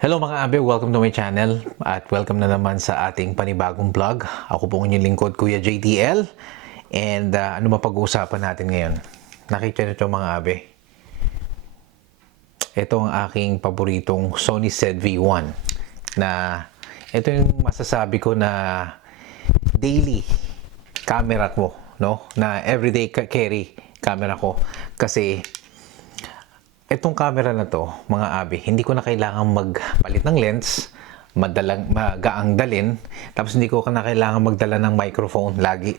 Hello mga abe, welcome to my channel at welcome na naman sa ating panibagong vlog. Ako po inyong lingkod, Kuya JTL. And ano mapag-uusapan natin ngayon? Nakita nyo ito mga abe. Ito ang aking paboritong Sony ZV-1 na ito yung masasabi ko na daily camera ko, no? Na everyday carry camera ko kasi itong camera na to, mga abi, hindi ko na kailangan magpalit ng lens, magaang dalin, tapos hindi ko na kailangan magdala ng microphone lagi,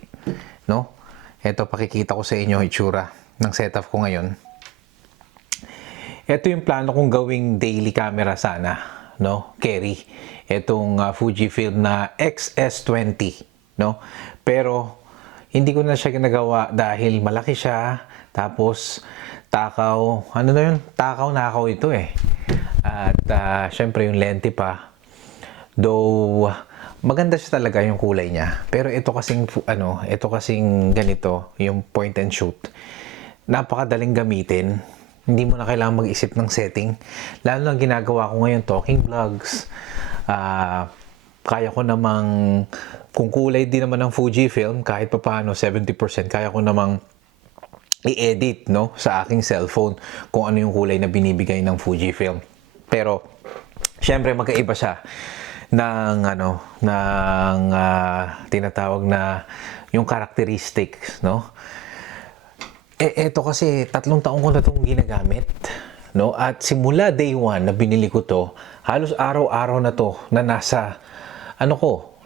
no? Ito, pakikita ko sa inyo itsura ng setup ko ngayon. Ito yung plano kong gawing daily camera sana, no? Carry. Itong Fujifilm na XS20, no? Pero, hindi ko na siya ginagawa dahil malaki siya, tapos takaw, ano na yun? Takaw-nakaw ito eh. At syempre yung lente pa. Though maganda siya talaga yung kulay niya. Pero ito kasing ganito, yung point and shoot. Napakadaling gamitin. Hindi mo na kailangan mag-isip ng setting. Lalo na ginagawa ko ngayon, talking vlogs. Kaya ko namang, kung kulay din naman ng Fujifilm, kahit pa paano 70%, kaya ko namang i-edit, no, sa aking cellphone kung ano yung kulay na binibigay ng Fujifilm. Pero syempre magkaiba siya ng tinatawag na yung characteristics, no? Ito kasi 3 taon ko na itong ginagamit, no? At simula day 1 na binili ko to, halos araw-araw na to na nasa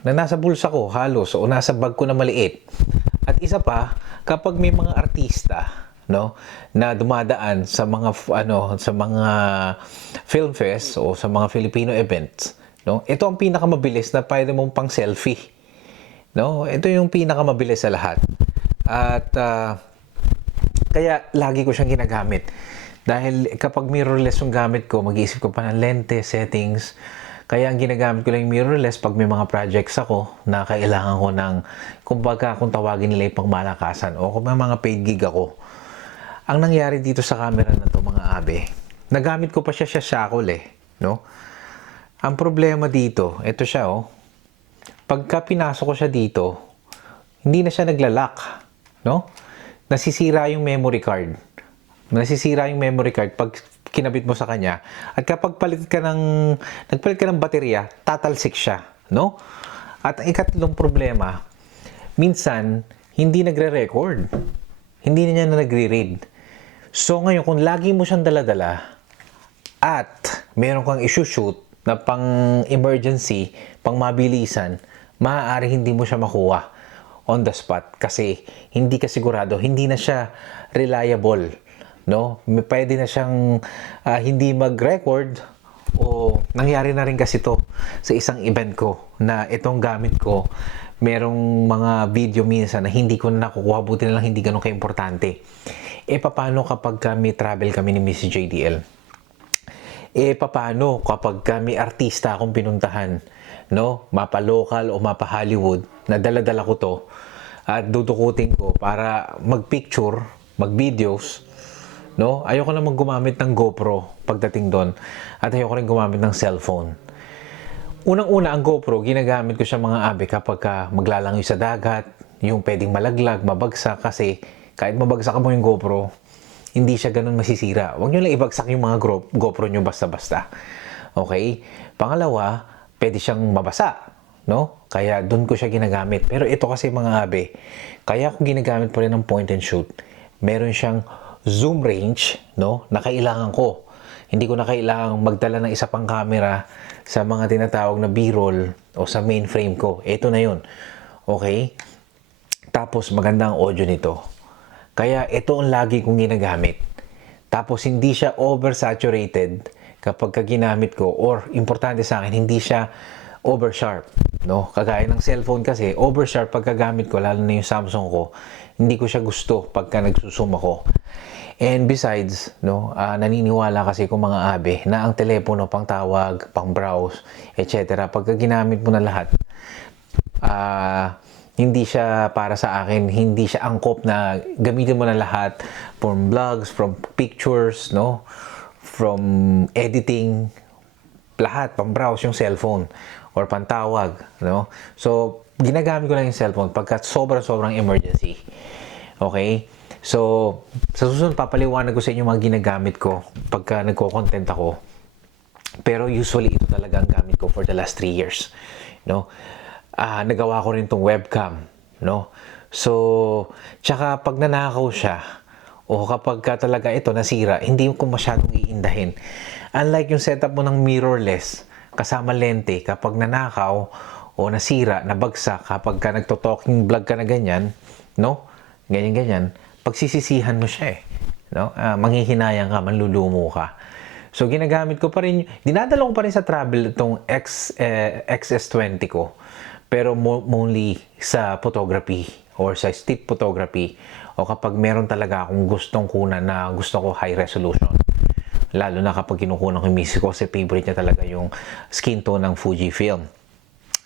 nasa bulsa ko halos o nasa bag ko na maliit. At isa pa, kapag may mga artista, no, na dumadaan sa mga film fest o sa mga Filipino events, no, ito ang pinakamabilis na pwede mong pang selfie, no. Ito yung pinakamabilis sa lahat. At kaya lagi ko siyang ginagamit. Dahil kapag mirrorless yung gamit ko, mag-iisip ko pa ng lente, settings. Kaya ang ginagamit ko lang yung mirrorless pag may mga projects ako na kailangan ko ng, kumbaga kung tawagin nila yung pangmalakasan o kung may mga paid gig ako. Ang nangyari dito sa camera na to mga abe, nagamit ko pa siya shackle no? Ang problema dito, ito siya pagka pinasok ko siya dito, hindi na siya naglalak, no? Nasisira yung memory card. Nasisira yung memory card pag kinabit mo sa kanya. At kapag nagpalit ka ng baterya, tatalsik siya, no? At ang ikatlong problema, minsan hindi nagre-record. Hindi na niya nagre-read. So ngayon, kung lagi mo siyang dala-dala at meron kang issue-shoot na pang emergency, pang mabilisan, maaari hindi mo siya makuha on the spot kasi hindi ka sigurado, hindi na siya reliable, no? Pwede na siyang hindi mag-record o nangyari na rin kasi to sa isang event ko na itong gamit ko, merong mga video minsan na hindi ko na nakukuha, buti na lang hindi ganun ka-importante. Paano kapag may travel kami ni Miss JDL? Paano kapag may artista akong pinuntahan, no? Mapa-local o mapa-Hollywood, na dala-dala ko to at dudukutin ko para mag-picture, mag-videos, no? Ayoko na gumamit ng GoPro pagdating doon at ayoko rin gumamit ng cellphone. Unang-una, ang GoPro, ginagamit ko siya mga abe kapag maglalangoy sa dagat, yung pwedeng malaglag, mabagsak kasi kahit mabagsak mo yung GoPro, hindi siya ganun masisira. Huwag nyo lang ibagsak yung mga GoPro nyo basta-basta. Okay? Pangalawa, pwede siyang mabasa, no? Kaya doon ko siya ginagamit. Pero ito kasi mga abe, kaya ko ginagamit pa rin ng point and shoot. Meron siyang zoom range, no, na kailangan ko. Hindi ko na kailangang magdala ng isa pang camera sa mga tinatawag na B-roll o sa main frame ko. Ito na yun. Okay? Tapos maganda ang audio nito. Kaya ito ang lagi kong ginagamit. Tapos hindi siya oversaturated kapag ginamit ko, or importante sa akin, hindi siya oversharp, no? Kagaya ng cellphone kasi, oversharp pagkagamit ko, lalo na yung Samsung ko, hindi ko siya gusto pagka nagsusum ako. And besides, no, naniniwala kasi ko mga abe na ang telepono pang tawag, pang browse, etc. Pagka ginamit mo na lahat, hindi siya para sa akin, hindi siya angkop na gamitin mo na lahat from vlogs, from pictures, no, from editing, lahat, pang-browse yung cellphone or pantawag, no? So, ginagamit ko lang yung cellphone pagka sobrang emergency. Okay? So, sa susunod, papaliwanag ko sa inyo mga ginagamit ko pagka nagko-content ako. Pero usually, ito talaga ang gamit ko for the last 3 years. No? Nagawa ko rin tong webcam. No? So, tsaka pag nanakaw siya, o kapag ka talaga ito nasira, hindi ko masyadong iindahin. Unlike yung setup mo ng mirrorless, kasama lente, kapag nanakaw o nasira, nabagsak, kapag ka nagto-talking vlog ka na ganyan, no? Ganyan-ganyan, pagsisisihan mo siya eh. No? Manghihinayang ka, manlulumo ka. So, ginagamit ko pa rin, dinadala ko pa rin sa travel itong XS20 ko. Pero only sa photography or sa stick photography o kapag meron talaga akong gustong kunan na gusto ko high resolution. Lalo na kapag kinukunan ko yung misis ko kasi favorite niya talaga yung skin tone ng Fujifilm.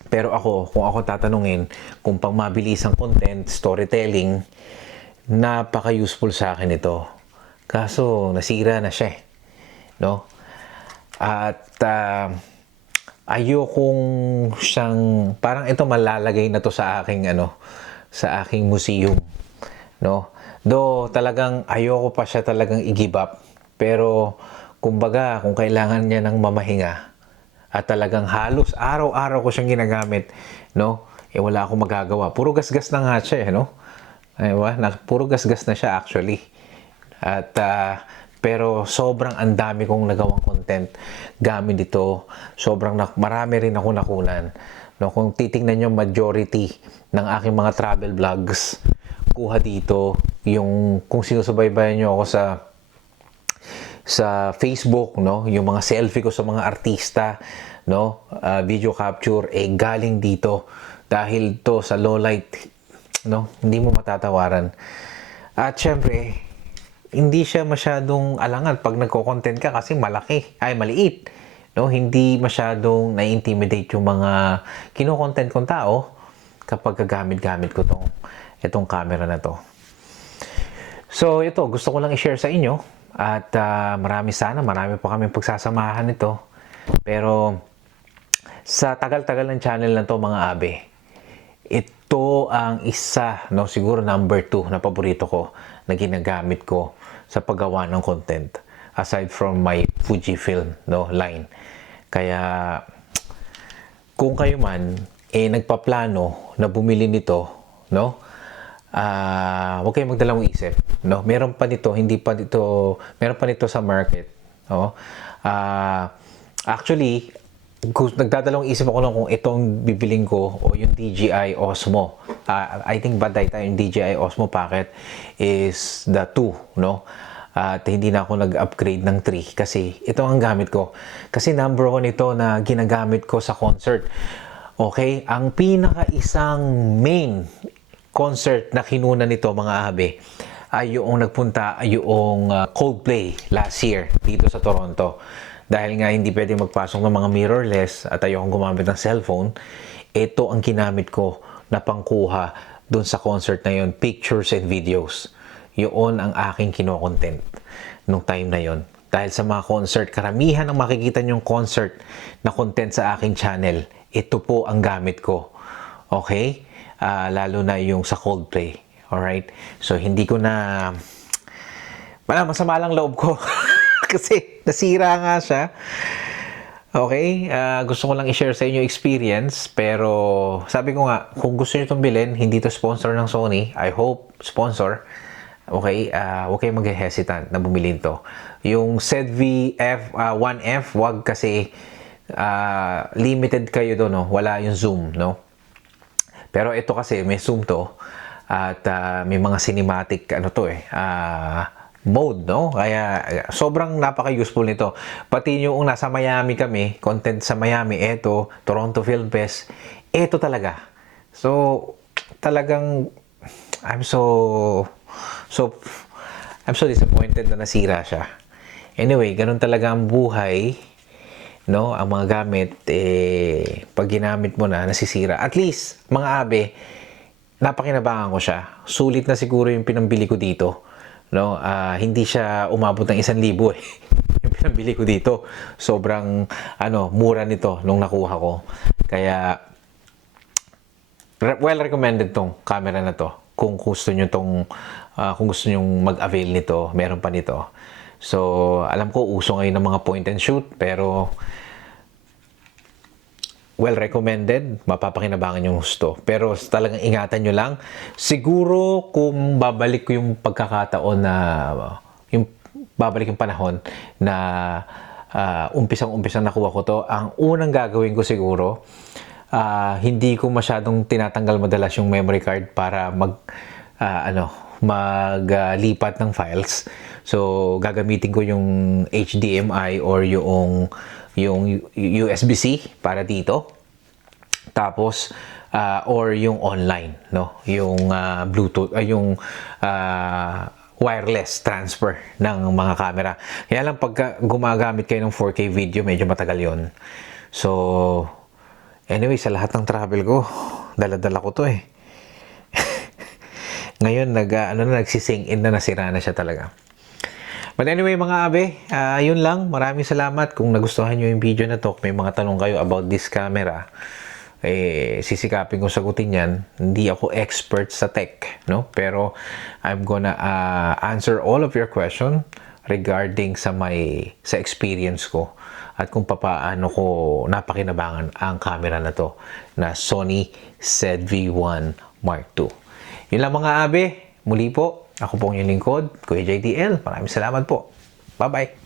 Pero ako, kung ako tatanungin, kung pang mabilisang content, storytelling, napaka-useful sa akin ito. Kaso, nasira na siya eh. No? At ayokong siyang parang ito malalagay na to sa aking sa aking museum, no? Do talagang ayoko pa siya talagang i-give up. Pero kumbaga kung kailangan niya ng mamahinga at talagang halos araw-araw ko siyang ginagamit, no? Wala akong magagawa. Puro gasgas na nga siya, no? Puro gasgas na siya actually. At pero sobrang ang dami kong nagawang content gamit dito. Marami rin ako nakunan. No, kung titingnan nyo, majority ng aking mga travel vlogs, kuha dito. Kung sinusubaybayan nyo ako sa Facebook, no, yung mga selfie ko sa mga artista, no, video capture, galing dito. Dahil to sa low light, no, hindi mo matatawaran. At syempre, hindi siya masyadong alangan pag nagko-content ka kasi maliit. No? Hindi masyadong na-intimidate yung mga kino-content kong tao kapag gamit-gamit ko itong camera na to. So ito, gusto ko lang i-share sa inyo at marami pa kami pagsasamahan nito. Pero sa tagal-tagal ng channel na to mga abe, ito ang isa, no, siguro number 2 na paborito ko na ginagamit ko sa paggawa ng content aside from my Fujifilm, no, line. Kaya kung kayo man nagpaplano na bumili nito, no, huwag kayong magdalawang isip, no. Meron pa nito sa market, no. Actually, nagdadalawang isip ako lang kung itong bibiling ko o yung DJI Osmo. I think baday tayo yung DJI Osmo packet is the 2, no? At hindi na ako nag-upgrade ng 3 kasi ito ang gamit ko. Kasi number 1 ito na ginagamit ko sa concert. Okay? Ang pinaka-isang main concert na kinuna nito mga abe ay yung Coldplay last year dito sa Toronto. Dahil nga hindi pwede magpasok ng mga mirrorless at ayokong gumamit ng cellphone, ito ang ginamit ko na pangkuha doon sa concert na yon, pictures and videos. Yun ang aking kino-content nung time na yon. Dahil sa mga concert, karamihan ang makikita nyong concert na content sa aking channel, ito po ang gamit ko. Okay? Lalo na yung sa Coldplay. Alright? So, hindi ko na... masama lang loob ko. Kasi nasira nga siya. Okay? Gusto ko lang i-share sa inyo experience. Pero sabi ko nga, kung gusto nyo itong bilhin, hindi to sponsor ng Sony. I hope sponsor. Okay? Huwag kayong mag-hesitant na bumili ito. Yung ZV-1F, wag kasi limited kayo doon. No? Wala yung zoom. No? Pero ito kasi may zoom to. At may mga cinematic mode, no? Kaya sobrang napaka-useful nito. Pati yung nasa Miami kami, content sa Miami, eto, Toronto Film Fest, eto talaga. So, talagang I'm so disappointed na nasira siya. Anyway, ganun talaga ang buhay, no? Ang mga gamit, pag ginamit mo na, nasisira. At least, mga abe, napakinabangan ko siya. Sulit na siguro yung pinambili ko dito. No, hindi siya umabot ng 1,000 yung pinambili ko dito. Sobrang mura nito nung nakuha ko. Kaya well recommended tong camera na to. Kung gusto niyo kung gusto niyo mag-avail nito, meron pa nito. So, alam ko uso ngayon ng mga point and shoot, pero well recommended, mapapakinabangan yung gusto. Pero talagang ingatan nyo lang. Siguro kung babalik ko yung pagkakataon na, babalik yung panahon na umpisang nakuha ko to, ang unang gagawin ko siguro, hindi ko masyadong tinatanggal madalas yung memory card para maglipat ng files. So, gagamitin ko yung HDMI or yung USB-C para dito. Tapos or yung online, no? Yung Bluetooth yung wireless transfer ng mga camera. Kaya lang pagka gumagamit kayo ng 4K video, medyo matagal 'yon. So anyway, sa lahat ng travel ko, dala-dala ko 'to eh. Ngayon nagsising in na, nasira na siya talaga. But anyway mga abe, yun lang. Maraming salamat. Kung nagustuhan nyo yung video na to, may mga tanong kayo about this camera, sisikapin kong sagutin yan. Hindi ako expert sa tech, no? Pero I'm gonna answer all of your question regarding sa experience ko at kung paano ko napakinabangan ang camera na to na Sony ZV-1 Mark II. Yun lang mga abe. Muli po, ako po ang inyong lingkod, Kuya JDL. Maraming salamat po. Bye-bye.